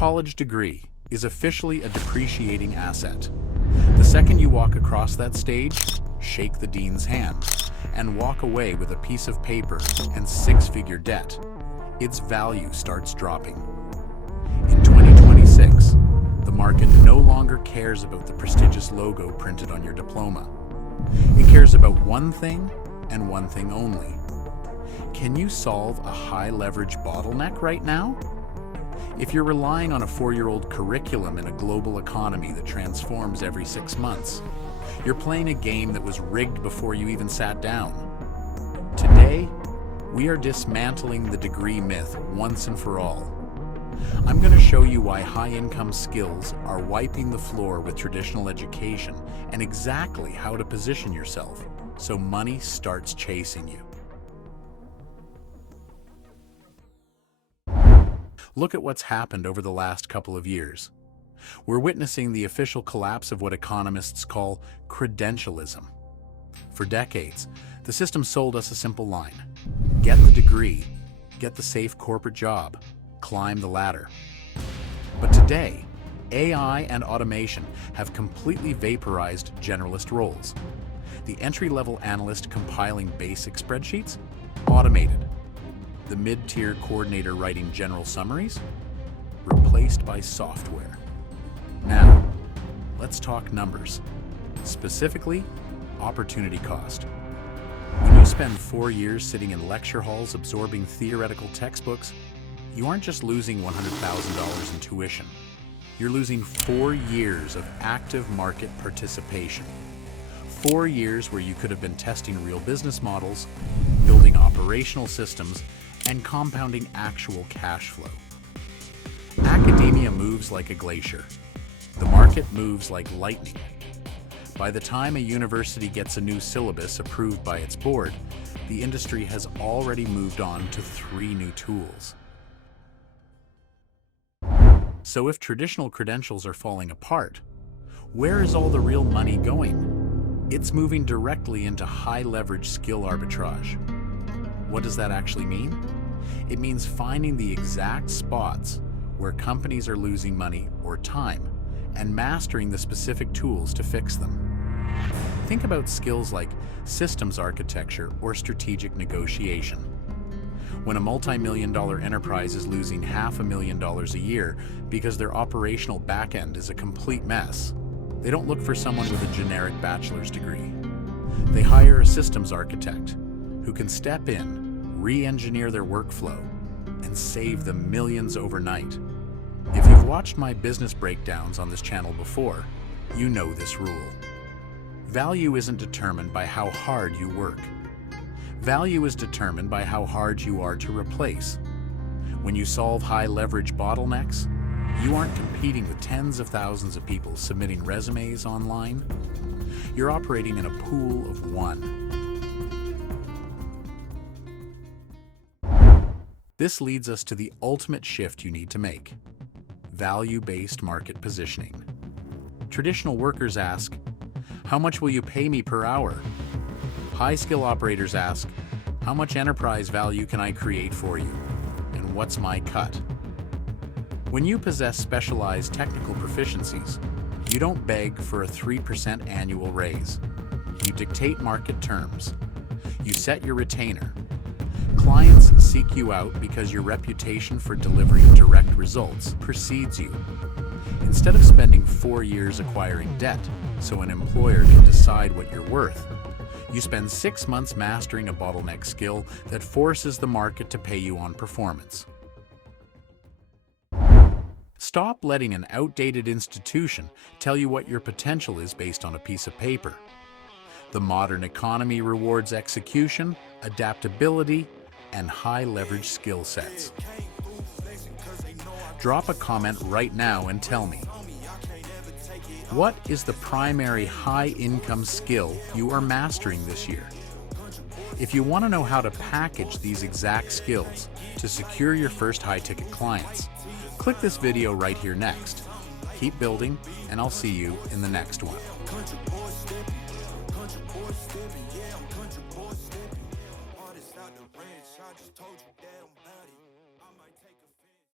college degree is officially a depreciating asset. The second you walk across that stage, shake the dean's hand, and walk away with a piece of paper and six-figure debt, its value starts dropping. In 2026, the market no longer cares about the prestigious logo printed on your diploma. It cares about one thing and one thing only. Can you solve a high-leverage bottleneck right now? If you're relying on a 4-year-old curriculum in a global economy that transforms every 6 months, you're playing a game that was rigged before you even sat down. Today, we are dismantling the degree myth once and for all. I'm going to show you why high-income skills are wiping the floor with traditional education and exactly how to position yourself so money starts chasing you. Look at what's happened over the last couple of years. We're witnessing the official collapse of what economists call credentialism. For decades, the system sold us a simple line: get the degree, get the safe corporate job, climb the ladder. But today, AI and automation have completely vaporized generalist roles. The entry-level analyst compiling basic spreadsheets? Automated. The mid-tier coordinator writing general summaries? Replaced by software. Now, let's talk numbers. Specifically, opportunity cost. When you spend 4 years sitting in lecture halls absorbing theoretical textbooks, you aren't just losing $100,000 in tuition. You're losing 4 years of active market participation. 4 years where you could have been testing real business models, building operational systems, and compounding actual cash flow. Academia moves like a glacier. The market moves like lightning. By the time a university gets a new syllabus approved by its board, the industry has already moved on to 3 new tools. So if traditional credentials are falling apart, where is all the real money going? It's moving directly into high-leverage skill arbitrage. What does that actually mean? It means finding the exact spots where companies are losing money or time and mastering the specific tools to fix them. Think about skills like systems architecture or strategic negotiation. When a multi-million-dollar enterprise is losing $500,000 a year because their operational back-end is a complete mess, they don't look for someone with a generic bachelor's degree. They hire a systems architect who can step in, re-engineer their workflow, and save them millions overnight. If you've watched my business breakdowns on this channel before, you know this rule. Value isn't determined by how hard you work. Value is determined by how hard you are to replace. When you solve high-leverage bottlenecks, you aren't competing with tens of thousands of people submitting resumes online. You're operating in a pool of one. This leads us to the ultimate shift you need to make: value-based market positioning. Traditional workers ask, "How much will you pay me per hour?" High-skill operators ask, "How much enterprise value can I create for you? And what's my cut?" When you possess specialized technical proficiencies, you don't beg for a 3% annual raise. You dictate market terms. You set your retainer. Clients seek you out because your reputation for delivering direct results precedes you. Instead of spending 4 years acquiring debt so an employer can decide what you're worth, you spend 6 months mastering a bottleneck skill that forces the market to pay you on performance. Stop letting an outdated institution tell you what your potential is based on a piece of paper. The modern economy rewards execution, adaptability, and high-leverage skill sets. Drop a comment right now and tell me, what is the primary high-income skill you are mastering this year? If you want to know how to package these exact skills to secure your first high-ticket clients, click this video right here next. Keep building, and I'll see you in the next one. Country boy stepping, yeah, I'm country boy stepping. Artist out the ranch, I just told you.